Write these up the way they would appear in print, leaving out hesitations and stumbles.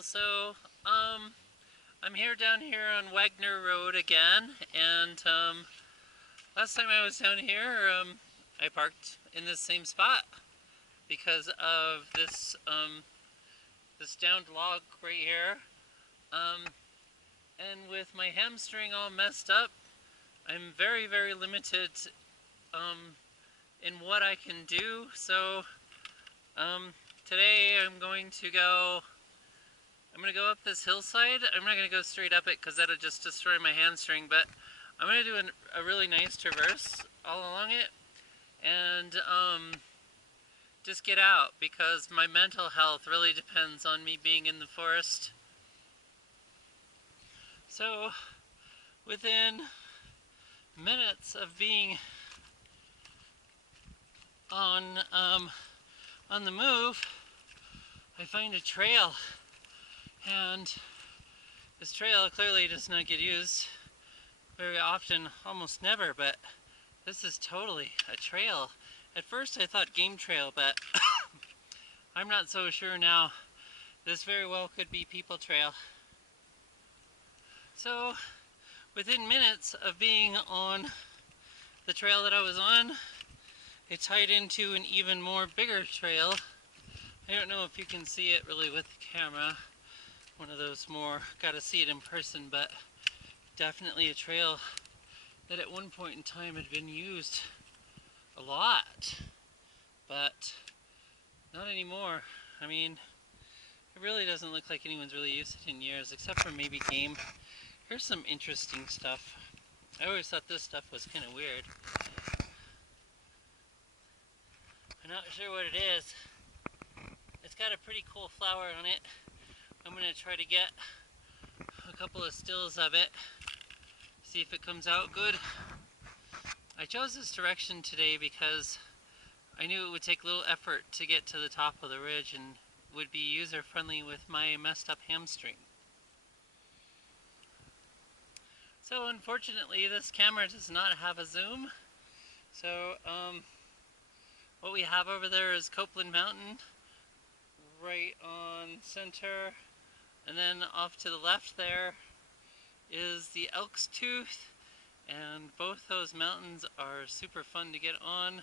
people. I'm here down here on Wegner Road again, and last time I was down here, I parked in this same spot because of this downed log right here. And with my hamstring all messed up, I'm very, very limited in what I can do. Today I'm going to go up this hillside. I'm not going to go straight up it because that'll just destroy my hamstring, but I'm going to do a really nice traverse all along it and just get out, because my mental health really depends on me being in the forest. So within minutes of being on the move, I find a trail, and this trail clearly does not get used very often, almost never, but this is totally a trail. At first I thought game trail, but I'm not so sure now. This very well could be people trail. So within minutes of being on the trail that I was on, it tied into an even more bigger trail. I don't know if you can see it really with the camera. One of those more, gotta see it in person, but definitely a trail that at one point in time had been used a lot, but not anymore. I mean, it really doesn't look like anyone's really used it in years, except for maybe game. Here's some interesting stuff. I always thought this stuff was kind of weird. I'm not sure what it is. It's got a pretty cool flower on it. I'm going to try to get a couple of stills of it, see if it comes out good. I chose this direction today because I knew it would take little effort to get to the top of the ridge and would be user-friendly with my messed up hamstring. So unfortunately this camera does not have a zoom. So what we have over there is Copeland Mountain right on center, and then off to the left there is the Elk's Tooth, and both those mountains are super fun to get on.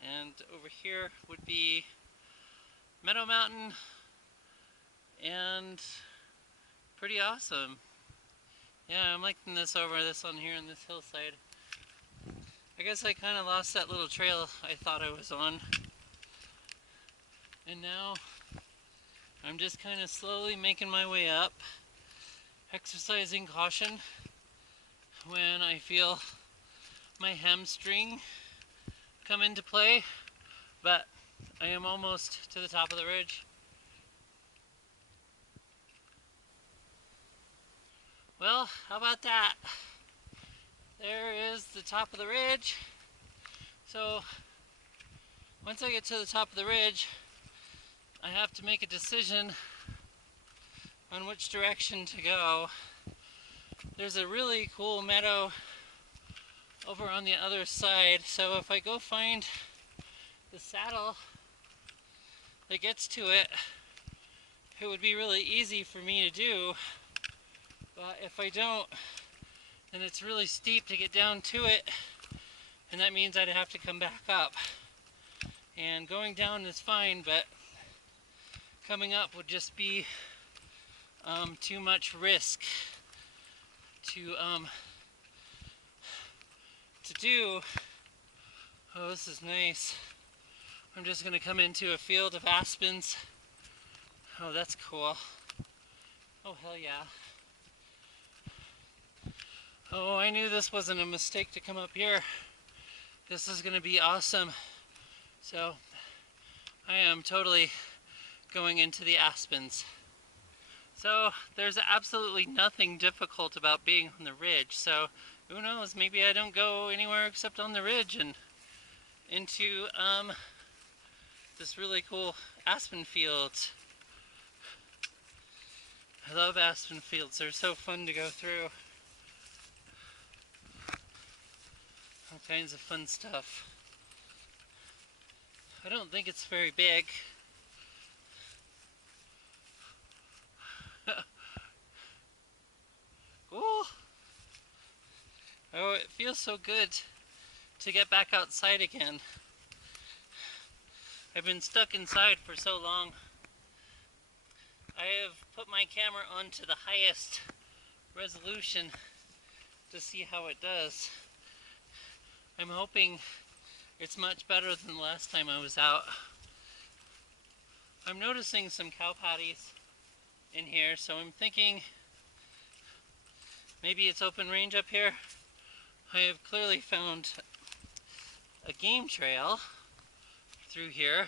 And over here would be Meadow Mountain, and pretty awesome. Yeah, I'm liking this over this on here on this hillside. I guess I kind of lost that little trail I thought I was on, and now I'm just kind of slowly making my way up, exercising caution when I feel my hamstring come into play, but I am almost to the top of the ridge. Well, how about that? There is the top of the ridge. So once I get to the top of the ridge, I have to make a decision on which direction to go. There's a really cool meadow over on the other side, so if I go find the saddle that gets to it, it would be really easy for me to do. But if I don't, then it's really steep to get down to it, and that means I'd have to come back up. And going down is fine, but coming up would just be too much risk to do. Oh, this is nice. I'm just gonna come into a field of aspens. Oh, that's cool. Oh, hell yeah. Oh, I knew this wasn't a mistake to come up here. This is gonna be awesome. So I am totally going into the aspens. So there's absolutely nothing difficult about being on the ridge. So who knows, maybe I don't go anywhere except on the ridge and into this really cool aspen fields. I love aspen fields, they're so fun to go through. All kinds of fun stuff. I don't think it's very big. Ooh. Oh, it feels so good to get back outside again. I've been stuck inside for so long. I have put my camera onto the highest resolution to see how it does. I'm hoping it's much better than the last time I was out. I'm noticing some cow patties in here, so I'm thinking maybe it's open range up here. I have clearly found a game trail through here,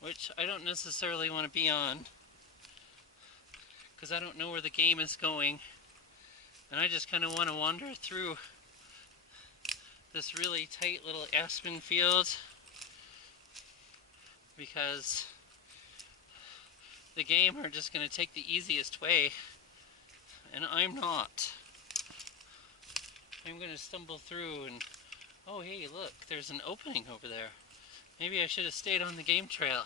which I don't necessarily want to be on because I don't know where the game is going, and I just kind of want to wander through this really tight little aspen field because the game are just going to take the easiest way, and I'm not. I'm going to stumble through and, oh hey look, there's an opening over there. Maybe I should have stayed on the game trail.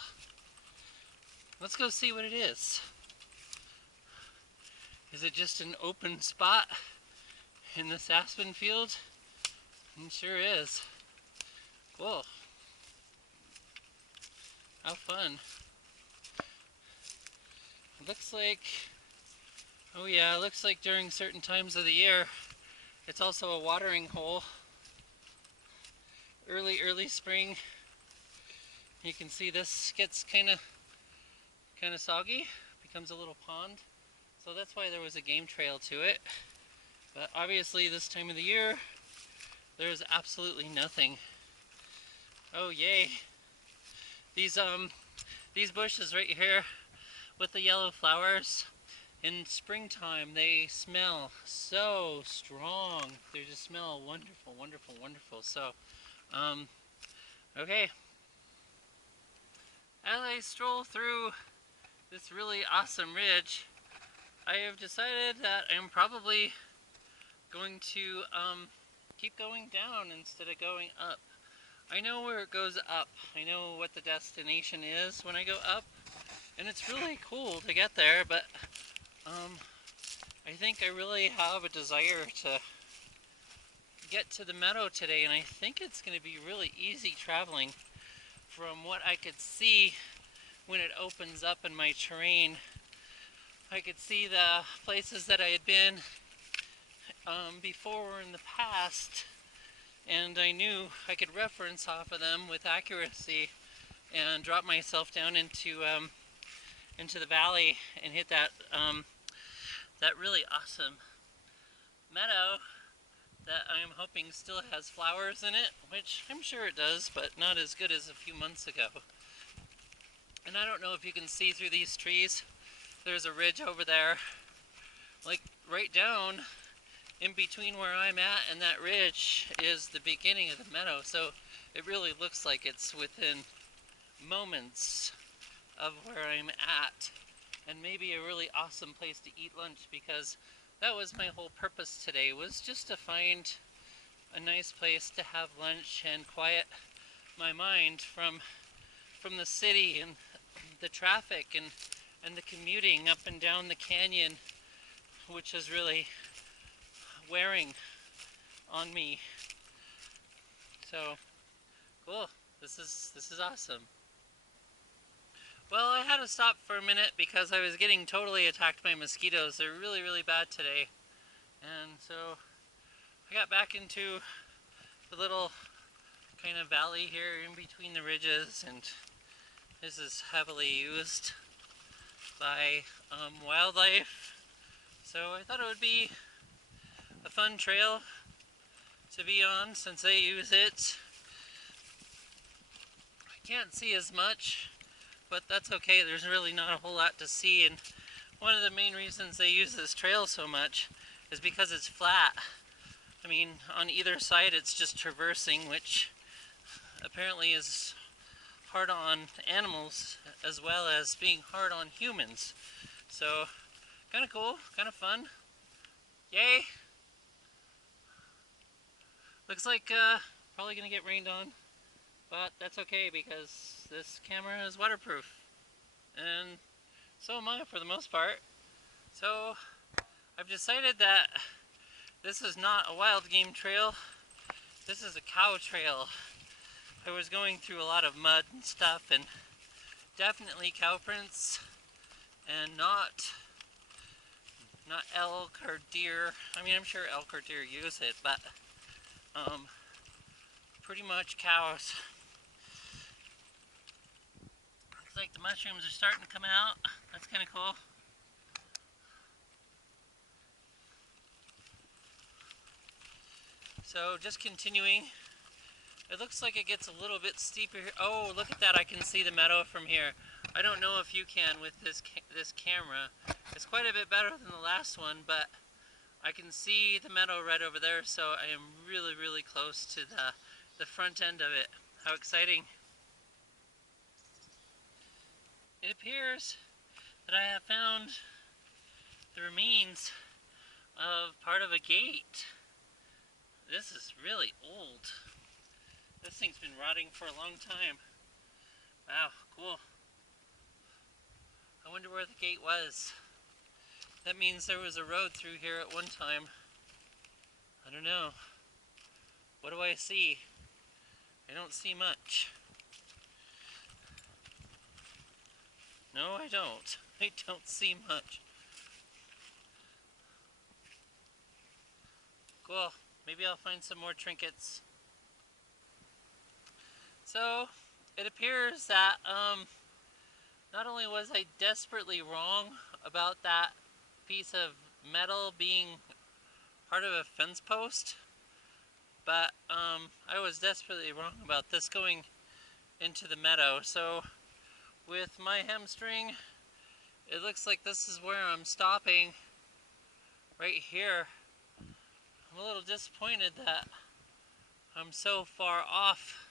Let's go see what it is. Is it just an open spot in this aspen field? It sure is. Cool. How fun. It looks like, oh yeah, it looks like during certain times of the year, it's also a watering hole. Early spring. You can see this gets kind of soggy, becomes a little pond. So that's why there was a game trail to it. But obviously this time of the year, there's absolutely nothing. Oh yay. These bushes right here with the yellow flowers, in springtime they smell so strong. They just smell wonderful, wonderful, wonderful. So, okay. As I stroll through this really awesome ridge, I have decided that I'm probably going to keep going down instead of going up. I know where it goes up. I know what the destination is when I go up, and it's really cool to get there, but I think I really have a desire to get to the meadow today, and I think it's going to be really easy traveling. From what I could see when it opens up in my terrain, I could see the places that I had been before in the past, and I knew I could reference off of them with accuracy and drop myself down into the valley and hit that that really awesome meadow that I'm hoping still has flowers in it, which I'm sure it does, but not as good as a few months ago. And I don't know if you can see through these trees. There's a ridge over there, like right down in between where I'm at and that ridge is the beginning of the meadow, so it really looks like it's within moments of where I'm at, and maybe a really awesome place to eat lunch, because that was my whole purpose today, was just to find a nice place to have lunch and quiet my mind from the city and the traffic and the commuting up and down the canyon, which is really wearing on me. So cool. This is awesome. Well, I had to stop for a minute because I was getting totally attacked by mosquitoes. They're really, really bad today. And so I got back into the little kind of valley here in between the ridges, and this is heavily used by wildlife. So I thought it would be a fun trail to be on since they use it. I can't see as much, but that's okay. There's really not a whole lot to see, and one of the main reasons they use this trail so much is because it's flat. I mean, on either side it's just traversing, which apparently is hard on animals as well as being hard on humans. So, kind of cool, kind of fun. Yay! Looks like probably gonna get rained on, but that's okay because this camera is waterproof, and so am I for the most part. So I've decided that this is not a wild game trail. This is a cow trail. I was going through a lot of mud and stuff, and definitely cow prints, and not elk or deer. I mean, I'm sure elk or deer use it, but pretty much cows. Looks like the mushrooms are starting to come out. That's kind of cool. So just continuing. It looks like it gets a little bit steeper here. Oh, look at that. I can see the meadow from here. I don't know if you can with this camera. It's quite a bit better than the last one, but I can see the meadow right over there, so I am really, really close to the front end of it. How exciting. It appears that I have found the remains of part of a gate. This is really old. This thing's been rotting for a long time. Wow, cool. I wonder where the gate was. That means there was a road through here at one time. I don't know. What do I see? I don't see much. No, I don't. I don't see much. Cool. Maybe I'll find some more trinkets. So, it appears that not only was I desperately wrong about that piece of metal being part of a fence post, but I was desperately wrong about this going into the meadow. So with my hamstring, it looks like this is where I'm stopping, right here. I'm a little disappointed that I'm so far off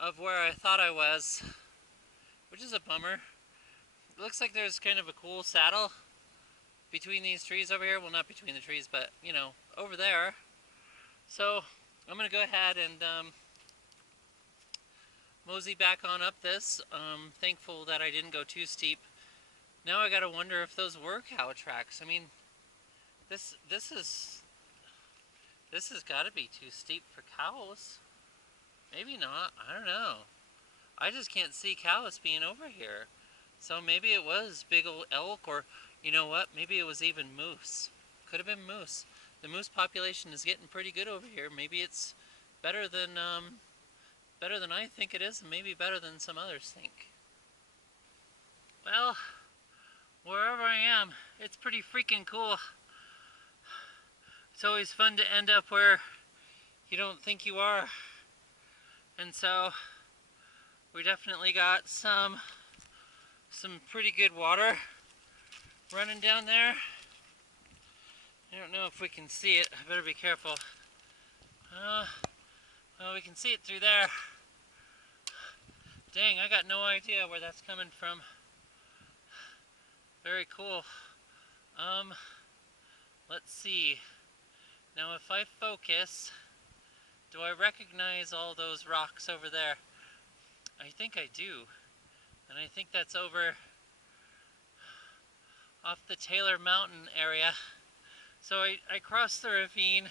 of where I thought I was, which is a bummer. It looks like there's kind of a cool saddle between these trees over here. Well, not between the trees, but, you know, over there. So I'm going to go ahead and mosey back on up this. Thankful that I didn't go too steep. Now I got to wonder if those were cow tracks. I mean, this has got to be too steep for cows. Maybe not. I don't know. I just can't see cows being over here. So maybe it was big old elk, or you know what? Maybe it was even moose. Could have been moose. The moose population is getting pretty good over here. Maybe it's better than I think it is, and maybe better than some others think. Well, wherever I am, it's pretty freaking cool. It's always fun to end up where you don't think you are. And so we definitely got some pretty good water running down there. I don't know if we can see it. I better be careful. Well, we can see it through there. Dang, I got no idea where that's coming from. Very cool. Let's see. Now if I focus, do I recognize all those rocks over there? I think I do. And I think that's over off the Taylor Mountain area. So I crossed the ravine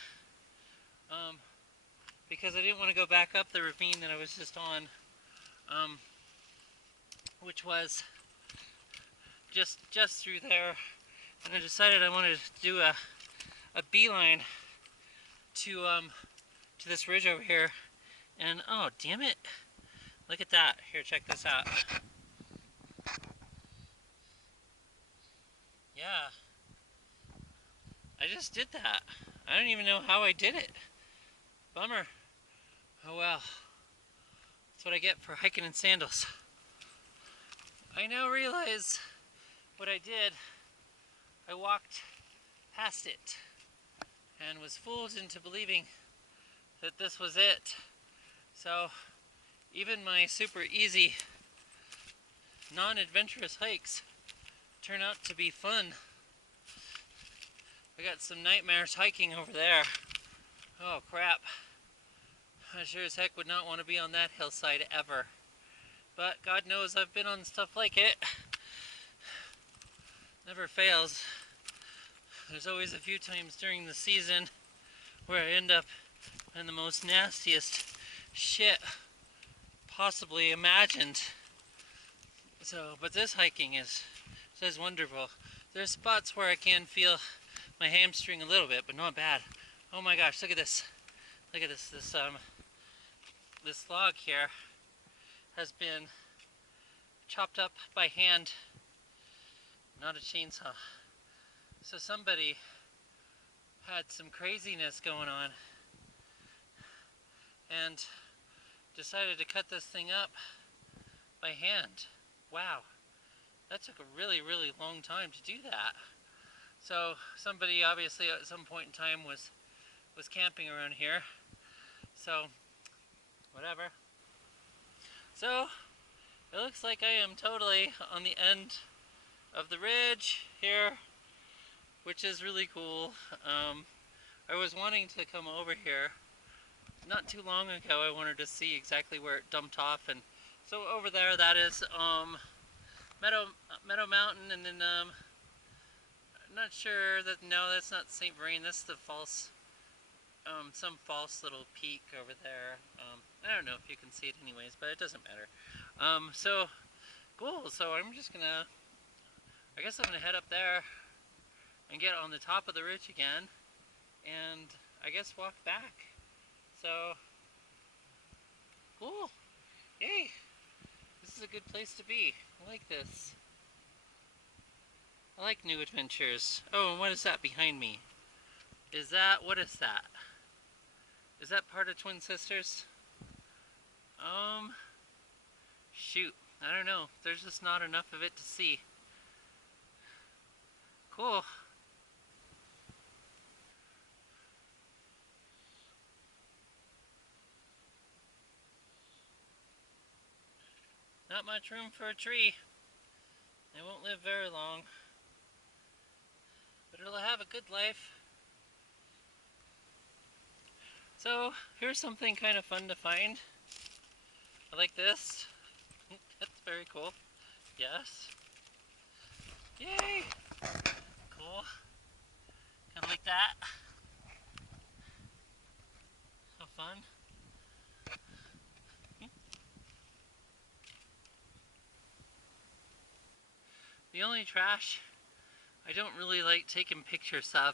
because I didn't want to go back up the ravine that I was just on, which was just through there. And I decided I wanted to do a beeline to this ridge over here. And oh, damn it. Look at that. Here, check this out. Yeah. I just did that. I don't even know how I did it. Bummer. Oh well. That's what I get for hiking in sandals. I now realize what I did. I walked past it and was fooled into believing that this was it. So even my super easy, non-adventurous hikes turn out to be fun. I got some nightmares hiking over there. Oh crap. I sure as heck would not want to be on that hillside ever. But God knows I've been on stuff like it. never fails. There's always a few times during the season where I end up in the most nastiest shit possibly imagined. So, but this hiking is wonderful. There's spots where I can feel my hamstring a little bit, but not bad. Oh my gosh, look at this. Look at this. This log here has been chopped up by hand, not a chainsaw. So somebody had some craziness going on and decided to cut this thing up by hand. Wow, that took a really, really long time to do that. So somebody obviously at some point in time was camping around here. So whatever. So it looks like I am totally on the end of the ridge here, which is really cool. I was wanting to come over here not too long ago. I wanted to see exactly where it dumped off, and so over there that is Meadow Mountain, and then I'm not sure that, no, that's not St. Vrain. That's the false, some false little peak over there. I don't know if you can see it anyways, but it doesn't matter. So cool. So I'm just gonna, I guess I'm gonna head up there and get on the top of the ridge again, and I guess walk back. So cool. Yay. This is a good place to be. I like this. I like new adventures. Oh, and what is that behind me? Is that, what is that? Is that part of Twin Sisters? Shoot, I don't know. There's just not enough of it to see. Cool. Not much room for a tree. It won't live very long, but it'll have a good life. So here's something kind of fun to find. I like this. That's very cool. Yes. Yay! Cool. Kind of like that. How fun. The only trash I don't really like taking pictures of.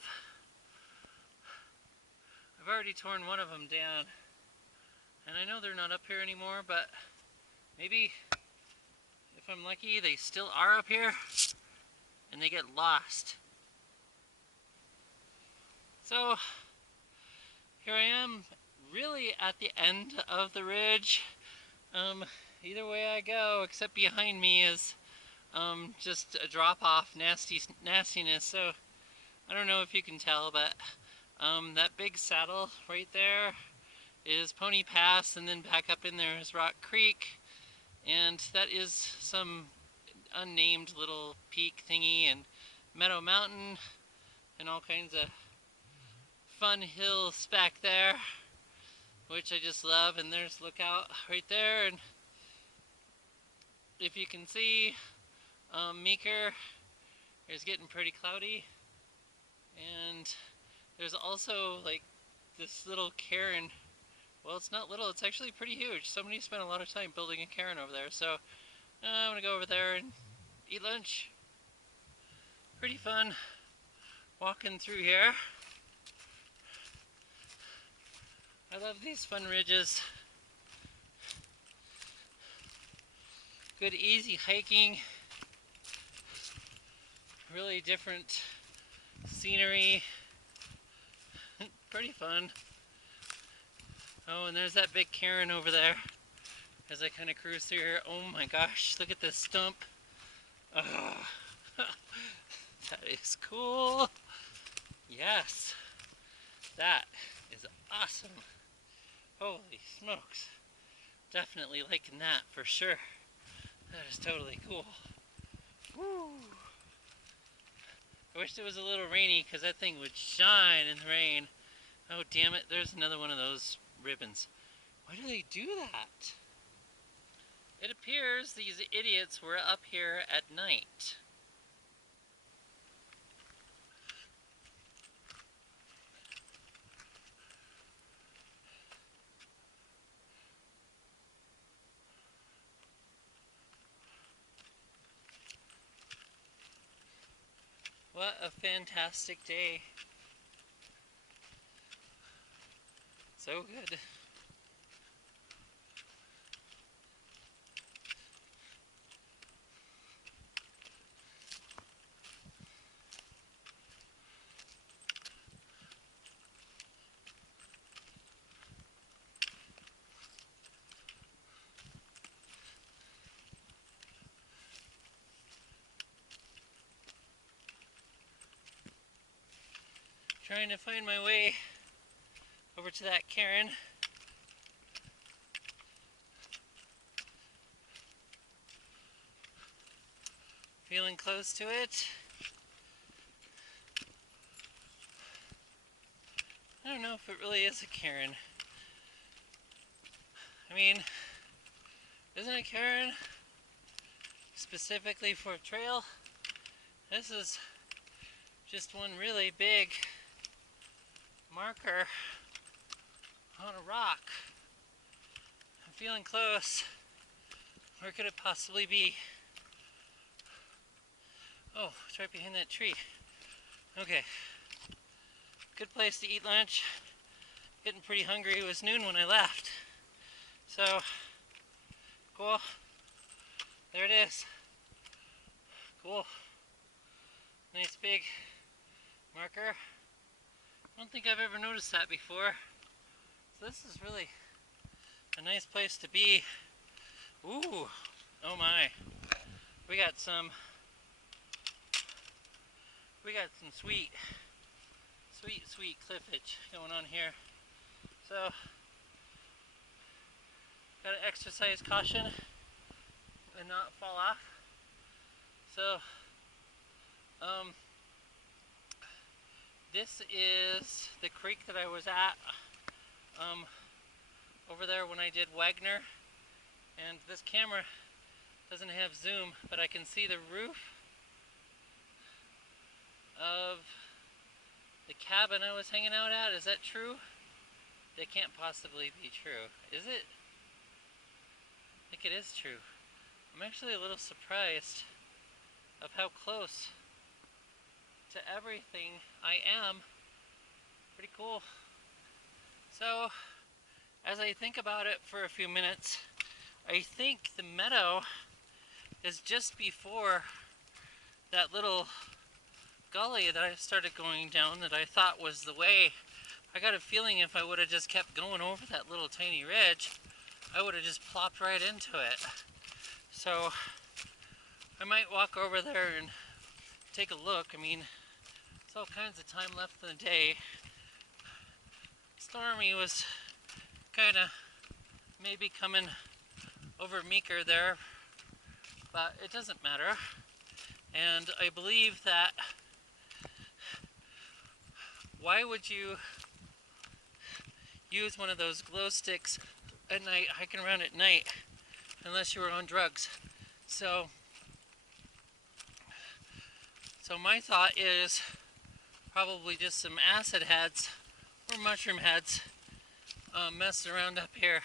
I've already torn one of them down, and I know they're not up here anymore, but maybe if I'm lucky they still are up here and they get lost. So here I am, really at the end of the ridge. Either way I go, except behind me is just a drop-off nastiness. So I don't know if you can tell, but that big saddle right there is Pony Pass, and then back up in there is Rock Creek, and that is some unnamed little peak thingy, and Meadow Mountain, and all kinds of fun hills back there, which I just love. And there's Lookout right there, and if you can see, Meeker is getting pretty cloudy, and there's also like this little cairn. Well, it's not little, it's actually pretty huge. Somebody spent a lot of time building a cairn over there, so I'm gonna go over there and eat lunch. Pretty fun walking through here. I love these fun ridges. Good easy hiking. Really different scenery. Pretty fun. Oh, and there's that big cairn over there as I kind of cruise through here. Oh my gosh, look at this stump. Oh, that is cool. Yes, that is awesome. Holy smokes. Definitely liking that for sure. That is totally cool. Woo. I wish it was a little rainy because that thing would shine in the rain. Oh damn it, there's another one of those ribbons. Why do they do that? It appears these idiots were up here at night. What a fantastic day. So good. Trying to find my way over to that cairn. Feeling close to it. I don't know if it really is a cairn. I mean, isn't a cairn specifically for a trail? This is just one really big marker on a rock. I'm feeling close. Where could it possibly be? Oh, it's right behind that tree. Okay. Good place to eat lunch. Getting pretty hungry. It was noon when I left. So, cool. There it is. Cool. Nice big marker. I don't think I've ever noticed that before. So this is really a nice place to be. Ooh, oh my. We got some sweet cliffage going on here. So, gotta exercise caution and not fall off. So, this is the creek that I was at over there when I did Wegner. And this camera doesn't have zoom, but I can see the roof of the cabin I was hanging out at. Is that true? That can't possibly be true. Is it? I think it is true. I'm actually a little surprised of how close to everything I am. Pretty cool. So, as I think about it for a few minutes, I think the meadow is just before that little gully that I started going down that I thought was the way. I got a feeling if I would have just kept going over that little tiny ridge, I would have just plopped right into it. So I might walk over there and take a look. I mean, there's all kinds of time left in the day. Stormy was kind of maybe coming over meeker there, but it doesn't matter. And I believe that why would you use one of those glow sticks at night, hiking around at night, unless you were on drugs? So my thought is probably just some acid heads or mushroom heads messing around up here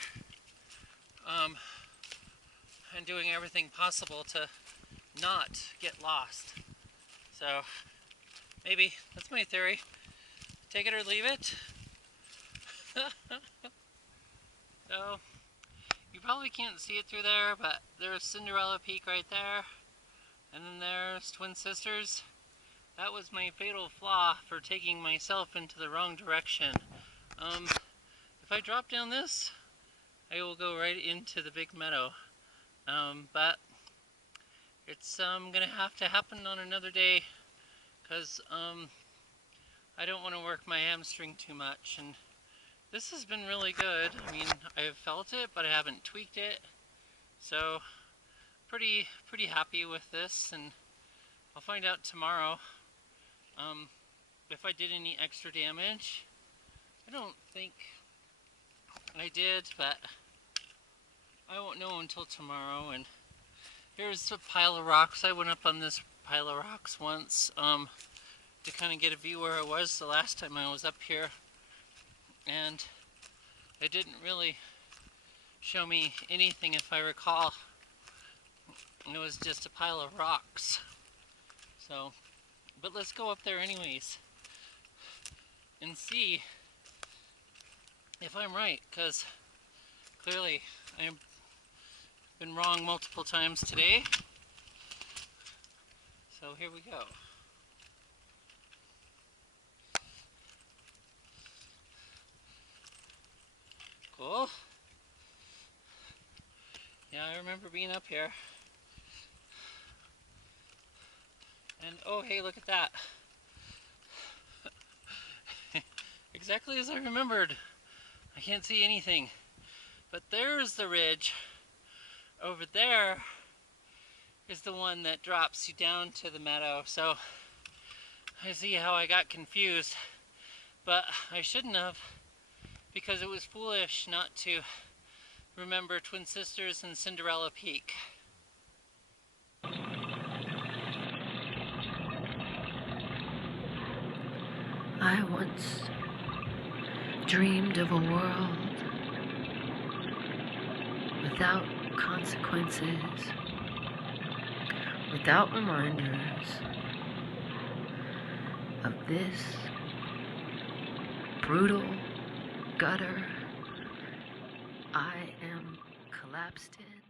and doing everything possible to not get lost. So maybe that's my theory. Take it or leave it. So you probably can't see it through there, but there's Cinderella Peak right there, and then there's Twin Sisters. That was my fatal flaw for taking myself into the wrong direction. If I drop down this, I will go right into the big meadow. But it's gonna have to happen on another day, because I don't want to work my hamstring too much. And this has been really good. I mean, I've felt it, but I haven't tweaked it. So pretty happy with this, and I'll find out tomorrow if I did any extra damage. I don't think I did, but I won't know until tomorrow. And here's a pile of rocks. I went up on this pile of rocks once to kind of get a view where I was the last time I was up here, and it didn't really show me anything, if I recall. It was just a pile of rocks. So, but let's go up there anyways and see if I'm right, because clearly I've been wrong multiple times today. So here we go. Cool. Yeah, I remember being up here. And oh hey, look at that. Exactly as I remembered. I can't see anything. But there's the ridge. Over there is the one that drops you down to the meadow. So I see how I got confused. But I shouldn't have, because it was foolish not to remember Twin Sisters and Cinderella Peak. I once dreamed of a world without consequences, without reminders of this brutal gutter I am collapsed in.